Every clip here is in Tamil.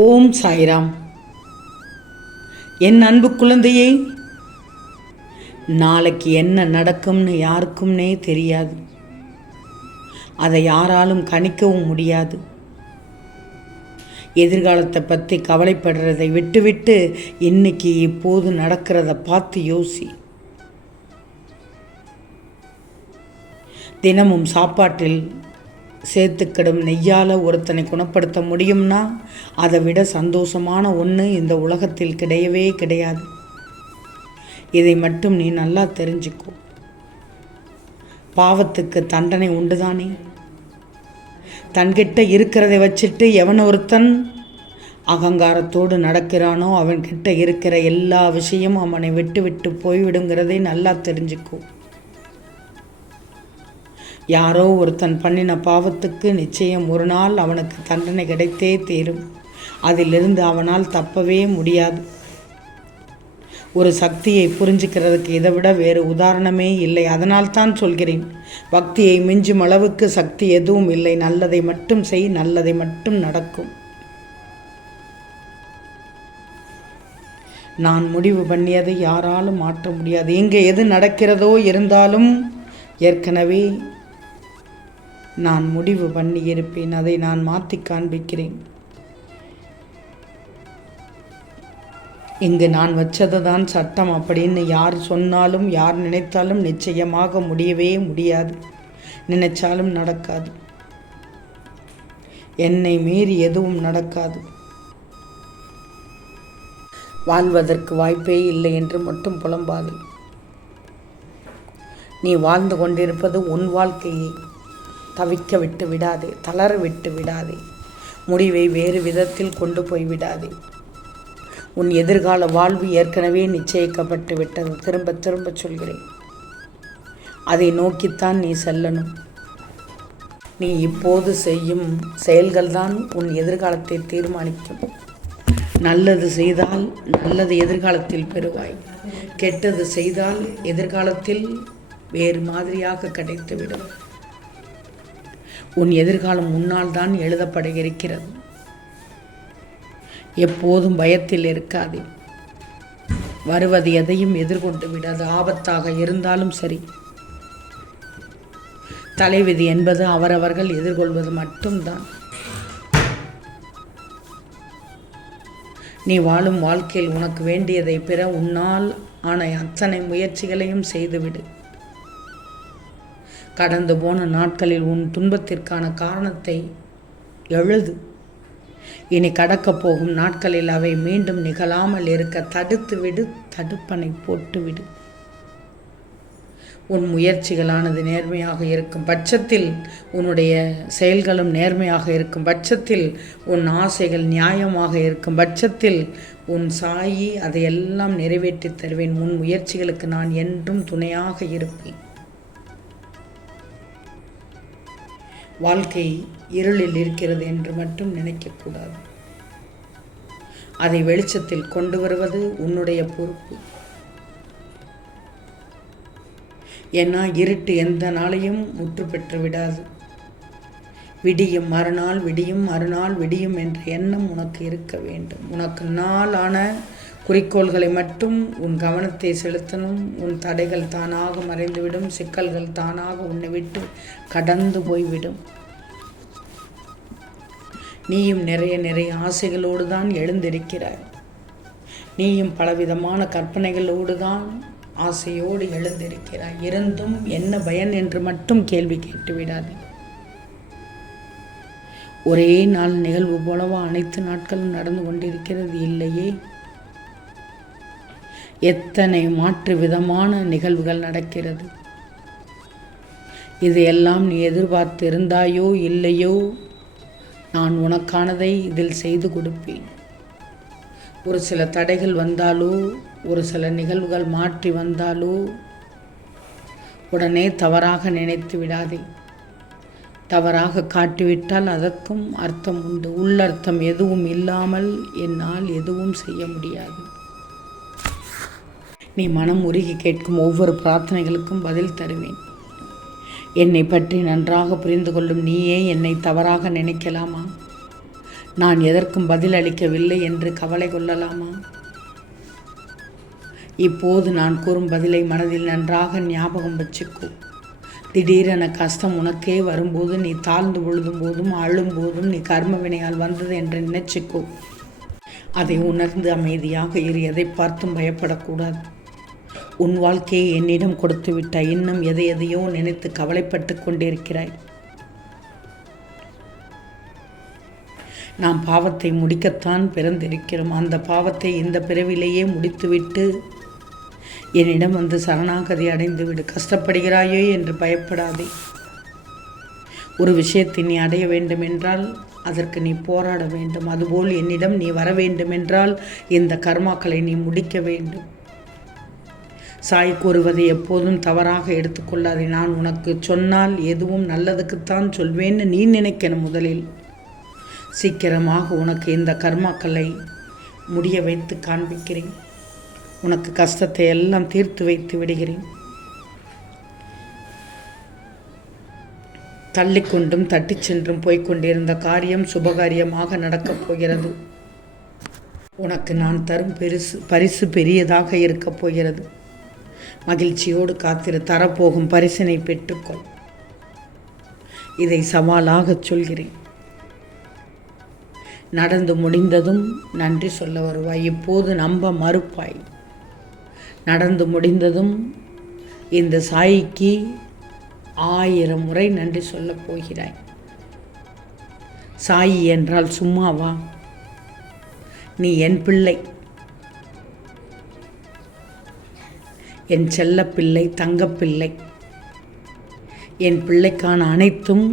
ஓம் சாய்ராம். என் அன்பு குழந்தையே நாளைக்கு என்ன நடக்கும்னு யாருக்கும்னே தெரியாது. அதை யாராலும் கணிக்கவும் முடியாது. எதிர்காலத்தை பற்றி கவலைப்படுறதை விட்டுவிட்டு இன்னைக்கு இப்போது நடக்கிறத பார்த்து யோசி. தினமும் சாப்பாட்டில் சேர்த்துக்கிடும் நெய்யால் ஒருத்தனை குணப்படுத்த முடியும்னா அதை விட சந்தோஷமான ஒன்று இந்த உலகத்தில் கிடையவே கிடையாது. இதை மட்டும் நீ நல்லா தெரிஞ்சுக்கோ. பாவத்துக்கு தண்டனை உண்டுதானே? தன்கிட்ட இருக்கிறதை வச்சுட்டு எவன் ஒருத்தன் அகங்காரத்தோடு நடக்கிறானோ அவன்கிட்ட இருக்கிற எல்லா விஷயமும் அவனை விட்டு விட்டு போய்விடுங்கிறதை நல்லா தெரிஞ்சுக்கும் யாரோ ஒருத்தன் பண்ணின பாவத்துக்கு நிச்சயம் ஒரு நாள் அவனுக்கு தண்டனை கிடைத்தே தீரும். அதிலிருந்து அவனால் தப்பவே முடியாது. ஒரு சக்தியை புரிஞ்சுக்கிறதுக்கு இதை விட வேறு உதாரணமே இல்லை. அதனால் தான் சொல்கிறேன் பக்தியை மிஞ்சும் அளவுக்கு சக்தி எதுவும் இல்லை. நல்லதை மட்டும் செய் நல்லதை மட்டும் நடக்கும். நான் முடிவு பண்ணியதை யாராலும் மாற்ற முடியாது. இங்கே எது நடக்கிறதோ இருந்தாலும் ஏற்கனவே நான் முடிவு பண்ணி இருப்பேன் அதை நான் மாற்றி காண்பிக்கிறேன். இங்கு நான் வச்சது தான் சட்டம். அப்படின்னு யார் சொன்னாலும் யார் நினைத்தாலும் நிச்சயமாக முடியவே முடியாது. நினைச்சாலும் நடக்காது. என்னை மீறி எதுவும் நடக்காது. வாழ்வதற்கு வாய்ப்பே இல்லை என்று மட்டும் புலம்பாது. நீ வாழ்ந்து கொண்டிருப்பது உன் வாழ்க்கையை. தவிக்க விட்டு விடாதே தளர விட்டு விடாதே. முடிவை வேறு விதத்தில் கொண்டு போய் விடாதே. உன் எதிர்கால வாழ்வு ஏற்கனவே நிச்சயிக்கப்பட்டு விட்டது. திரும்ப திரும்ப சொல்கிறேன். அதை நோக்கித்தான் நீ செல்லணும். நீ இப்போது செய்யும் செயல்கள்தான் உன் எதிர்காலத்தை தீர்மானிக்கும். நல்லது செய்தால் நல்லது எதிர்காலத்தில் பெறுவாய். கெட்டது செய்தால் எதிர்காலத்தில் வேறு மாதிரியாக கிடைத்துவிடும். உன் எதிர்காலம் முன்னால் தான் எழுதப்பட இருக்கிறது எப்போதும் பயத்தில் இருக்காதே. வருவது எதையும் எதிர்கொண்டு விட அது ஆபத்தாக இருந்தாலும் சரி. தலைவிதி என்பது அவரவர்கள் எதிர்கொள்வது மட்டும்தான். நீ வாழும் வாழ்க்கையில் உனக்கு வேண்டியதை பெற உன்னால் ஆன அத்தனை முயற்சிகளையும் செய்துவிடு. கடந்து போன நாட்களில் உன் துன்பத்திற்கான காரணத்தை எழுது. இனி கடக்கப் போகும் நாட்களில் அவை மீண்டும் நிகழாமல் இருக்க தடுத்து விடு தடுப்பனை போட்டுவிடு. உன் முயற்சிகளானது நேர்மையாக இருக்கும் பட்சத்தில் உன்னுடைய செயல்களும் நேர்மையாக இருக்கும் பட்சத்தில் உன் ஆசைகள் நியாயமாக இருக்கும் பட்சத்தில் உன் சாயி அதையெல்லாம் நிறைவேற்றித் தருவேன். உன் முயற்சிகளுக்கு நான் என்றும் துணையாக இருப்பேன். வாழ்க்கை இருளில் இருக்கிறது என்று மட்டும் நினைக்கக்கூடாது. அதை வெளிச்சத்தில் கொண்டு வருவது உன்னுடைய பொறுப்பு. ஏன்னா இருட்டு எந்த நாளையும் முற்று பெற்று விடாது. விடியும் மறுநாள் விடியும் மறுநாள் விடியும் என்ற எண்ணம் உனக்கு இருக்க வேண்டும். உனக்கு நாளான குறிக்கோள்களை மட்டும் உன் கவனத்தை செலுத்தணும். உன் தடைகள் தானாக மறைந்துவிடும். சிக்கல்கள் தானாக உன்னை விட்டு கடந்து போய்விடும். நீயும் நிறைய நிறைய ஆசைகளோடு தான் எழுந்திருக்கிறாய். நீயும் பலவிதமான கற்பனைகளோடு தான் ஆசையோடு எழுந்திருக்கிறாய். இருந்தும் என்ன பயன் என்று மட்டும் கேள்வி கேட்டுவிடாது ஒரே நாள் நிகழ்வு போலவா அனைத்து நாட்களும் நடந்து கொண்டிருக்கிறது? இல்லையே. எத்தனை மாற்று விதமான நிகழ்வுகள் நடக்கிறது? இதையெல்லாம் நீ எதிர்பார்த்து இருந்தாயோ இல்லையோ? நான் உனக்கானதை இதில் செய்து கொடுப்பேன். ஒரு சில தடைகள் வந்தாலோ ஒரு சில நிகழ்வுகள் மாற்றி வந்தாலோ உடனே தவறாக நினைத்து விடாதே. தவறாக காட்டிவிட்டால் அதற்கும் அர்த்தம் உண்டு. உள்ளர்த்தம் எதுவும் இல்லாமல் என்னால் எதுவும் செய்ய முடியாது. நீ மனம் உருகி கேட்கும் ஒவ்வொரு பிரார்த்தனைகளுக்கும் பதில் தருவேன். என்னை பற்றி நன்றாக புரிந்து கொள்ளும் நீயே என்னை தவறாக நினைக்கலாமா? நான் எதற்கும் பதில் அளிக்கவில்லை என்று கவலை கொள்ளலாமா? இப்போது நான் கூறும் பதிலை மனதில் நன்றாக ஞாபகம் வச்சுக்கோ. திடீரென கஷ்டம் உனக்கே வரும்போது நீ தாழ்ந்து விழுதும் போதும் அழும் போதும் நீ கர்ம வினையால் வந்தது என்று நினைச்சுக்கோ. அதை உணர்ந்து அமைதியாக இரு எதை பார்த்தும் பயப்படக்கூடாது. உன் வாழ்க்கையை என்னிடம் கொடுத்து விட்டாய். இன்னும் எதை எதையோ நினைத்து கவலைப்பட்டு கொண்டிருக்கிறாய். நாம் பாவத்தை முடிக்கத்தான் பிறந்திருக்கிறோம். அந்த பாவத்தை இந்த பிறவிலேயே முடித்துவிட்டு என்னிடம் வந்து சரணாகதி அடைந்து விடு. கஷ்டப்படுகிறாயோ என்று பயப்படாதே. ஒரு விஷயத்தை நீ அடைய வேண்டுமென்றால் அதற்கு நீ போராட வேண்டும். அதுபோல் என்னிடம் நீ வர வேண்டுமென்றால் இந்த கர்மாக்களை நீ முடிக்க வேண்டும். சாய் கூறுவதை எப்போதும் தவறாக எடுத்துக்கொள்ளாதே. நான் உனக்கு சொன்னால் எதுவும் நல்லதுக்குத்தான் சொல்வேன்னு நீ நினைக்கணும் முதலில். சீக்கிரமாக உனக்கு இந்த கர்மாக்களை முடிய வைத்து காண்பிக்கிறேன். உனக்கு கஷ்டத்தை எல்லாம் தீர்த்து வைத்து விடுகிறேன். தள்ளிக்கொண்டும் தட்டி சென்றும் போய்கொண்டிருந்த காரியம் சுபகாரியமாக நடக்கப் போகிறது. உனக்கு நான் தரும் பெருசு பரிசு பெரியதாக இருக்கப் போகிறது. மகிழ்ச்சியோடு காத்திரு தரப்போகும் பரிசினை பெற்றுக்கொள். இதை சவாலாகச் சொல்கிறேன். நடந்து முடிந்ததும் நன்றி சொல்ல வருவாய். இப்போது நம்ப மறுப்பாய். நடந்து முடிந்ததும் இந்த சாயிக்கு ஆயிரம் முறை நன்றி சொல்லப் போகிறாய். சாயி என்றால் சும்மாவா? நீ என் பிள்ளை. என் செல்லப்பிள்ளை தங்கப்பிள்ளை. என் பிள்ளைக்கான அனைத்தும்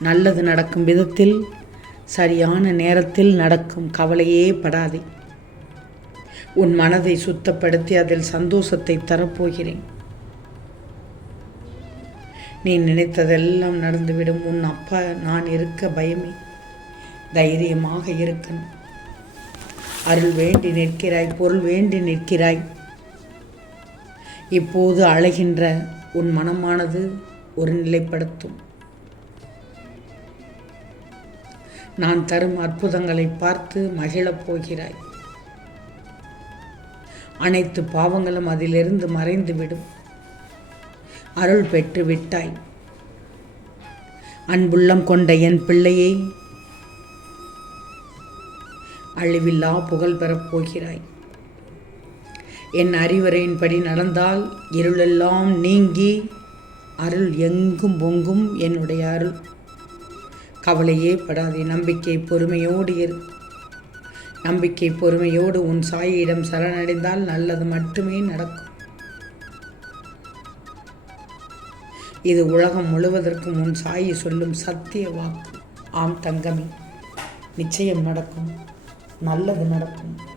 நல்லது நடக்கும் விதத்தில் சரியான நேரத்தில் நடக்கும் கவலையே படாதே. உன் மனதை சுத்தப்படுத்தி அதில் சந்தோஷத்தை தரப்போகிறேன். நீ நினைத்ததெல்லாம் நடந்துவிடும். உன் அப்பா நான் இருக்க பயமே. தைரியமாக இருக்கணும். அருள் வேண்டி நிற்கிறாய் பொருள் வேண்டி நிற்கிறாய். இப்போது அழைகின்ற உன் மனமானது ஒரு நிலைப்படுத்தும் நான் தரும் அற்புதங்களை பார்த்து மகிழப் போகிறாய். அனைத்து பாவங்களும் அதிலிருந்து மறைந்துவிடும். அருள் பெற்று விட்டாய். அன்புள்ளம் கொண்ட என் பிள்ளையை அழிவில்லா புகழ் பெறப் போகிறாய். என் அறிவுரையின்படி நடந்தால் இருளெல்லாம் நீங்கி அருள் எங்கும் பொங்கும் என்னுடைய அருள். கவலையே படாதே நம்பிக்கை பொறுமையோடு இரு. நம்பிக்கை பொறுமையோடு உன் சாயியிடம் சரணடைந்தால் நல்லது மட்டுமே நடக்கும். இது உலகம் முழுவதற்கும் உன் சாயி சொல்லும் சத்திய வாக்கு. ஆம் தங்கமே நிச்சயம் நடக்கும் நல்லது நடக்கும்.